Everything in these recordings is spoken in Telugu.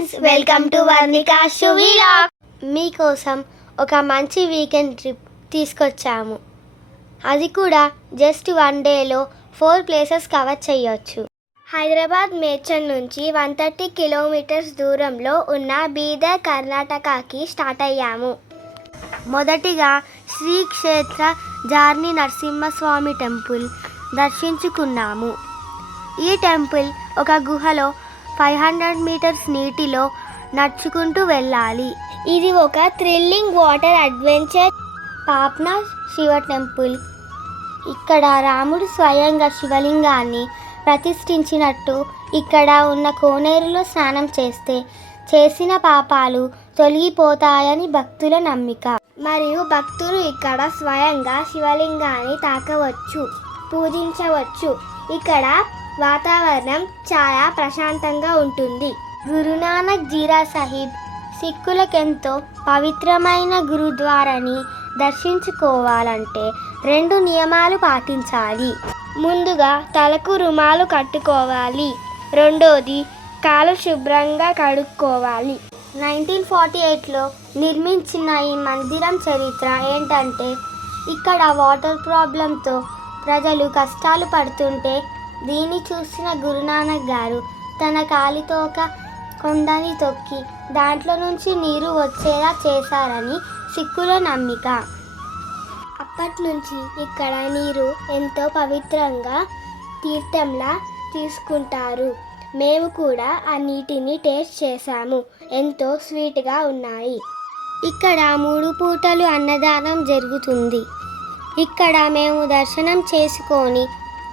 Friends, welcome to Varnika vlog. మీకోసం ఒక మంచి వీకెండ్ ట్రిప్ తీసుకొచ్చాము. అది కూడా జస్ట్ 1 డేలో 4 ప్లేసెస్ కవర్ చేయొచ్చు. హైదరాబాద్ మేడ్చల్ నుంచి 130 కిలోమీటర్స్ దూరంలో ఉన్న బీదర్, కర్ణాటకకి స్టార్ట్ అయ్యాము. మొదటిగా శ్రీ క్షేత్ర జార్ని నరసింహస్వామి టెంపుల్ దర్శించుకున్నాము. ఈ టెంపుల్ ఒక గుహలో 500 మీటర్స్ నీటిలో నడుచుకుంటూ వెళ్ళాలి. ఇది ఒక thrilling water adventure. Papnash Shiva temple. ఇక్కడ రాముడు స్వయంగా శివలింగాన్ని ప్రతిష్ఠించినట్టు ఇక్కడ ఉన్న కోనేరులో స్నానం చేస్తే చేసిన పాపాలు తొలగిపోతాయని భక్తుల నమ్మిక. మరియు భక్తులు ఇక్కడ స్వయంగా శివలింగాన్ని తాకవచ్చు, పూజించవచ్చు. ఇక్కడ వాతావరణం చాలా ప్రశాంతంగా ఉంటుంది. గురునానక్ జీరా సాహిబ్ సిక్కులకెంతో పవిత్రమైన గురుద్వారాని దర్శించుకోవాలంటే 2 నియమాలు పాటించాలి. ముందుగా తలకు రుమాలు కట్టుకోవాలి. రెండోది కాలు శుభ్రంగా కడుక్కోవాలి. 1948లో నిర్మించిన ఈ మందిరం చరిత్ర ఏంటంటే, ఇక్కడ వాటర్ ప్రాబ్లంతో ప్రజలు కష్టాలు పడుతుంటే దీన్ని చూసిన గురునానక్ గారు తన కాలితో ఒక కొండని తొక్కి దాంట్లో నుంచి నీరు వచ్చేలా చేశారని సిక్కుల నమ్మిక. అప్పటి నుంచి ఇక్కడ నీరు ఎంతో పవిత్రంగా తీర్థంలా తీసుకుంటారు. మేము కూడా ఆ నీటిని టేస్ట్ చేశాము. ఎంతో స్వీట్గా ఉన్నాయి. ఇక్కడ 3 పూటలు అన్నదానం జరుగుతుంది. ఇక్కడ మేము దర్శనం చేసుకొని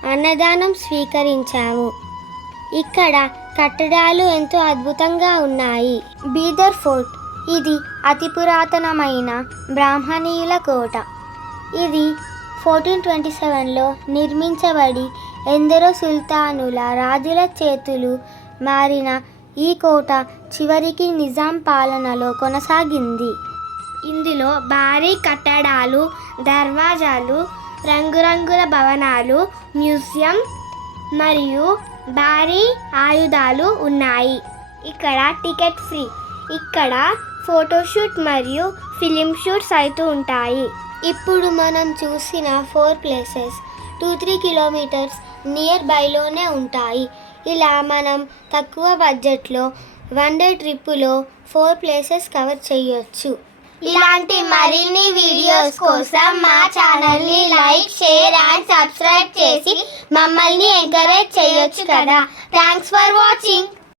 అన్నదానం స్వీకరించాము. ఇక్కడ కట్టడాలు ఎంతో అద్భుతంగా ఉన్నాయి. బీదర్ ఫోర్ట్. ఇది అతి పురాతనమైన బ్రాహ్మణీయుల కోట. ఇది 1427లో నిర్మించబడి ఎందరో సుల్తానుల రాజుల చేతులు మారిన ఈ కోట చివరికి నిజాం పాలనలో కొనసాగింది. ఇందులో భారీ కట్టడాలు, దర్వాజాలు, రంగురంగుల భవనాలు, మ్యూజియం మరియు భారీ ఆయుధాలు ఉన్నాయి. ఇక్కడ టికెట్ ఫ్రీ. ఇక్కడ ఫోటోషూట్ మరియు ఫిలిం షూట్స్ అవుతూ ఉంటాయి. ఇప్పుడు మనం చూసిన 4 ప్లేసెస్ 2-3 కిలోమీటర్స్ నియర్ బైలోనే ఉంటాయి. ఇలా మనం తక్కువ బడ్జెట్లో 1 డే ట్రిప్పులో 4 ప్లేసెస్ కవర్ చేయొచ్చు. ఇలాంటి మరిన్ని వీడియోస్ కోసం మా ఛానల్ని లైక్, షేర్ అండ్ సబ్స్క్రైబ్ చేసి మమ్మల్ని ఎంకరేజ్ చేయొచ్చు కదా. Thanks for watching.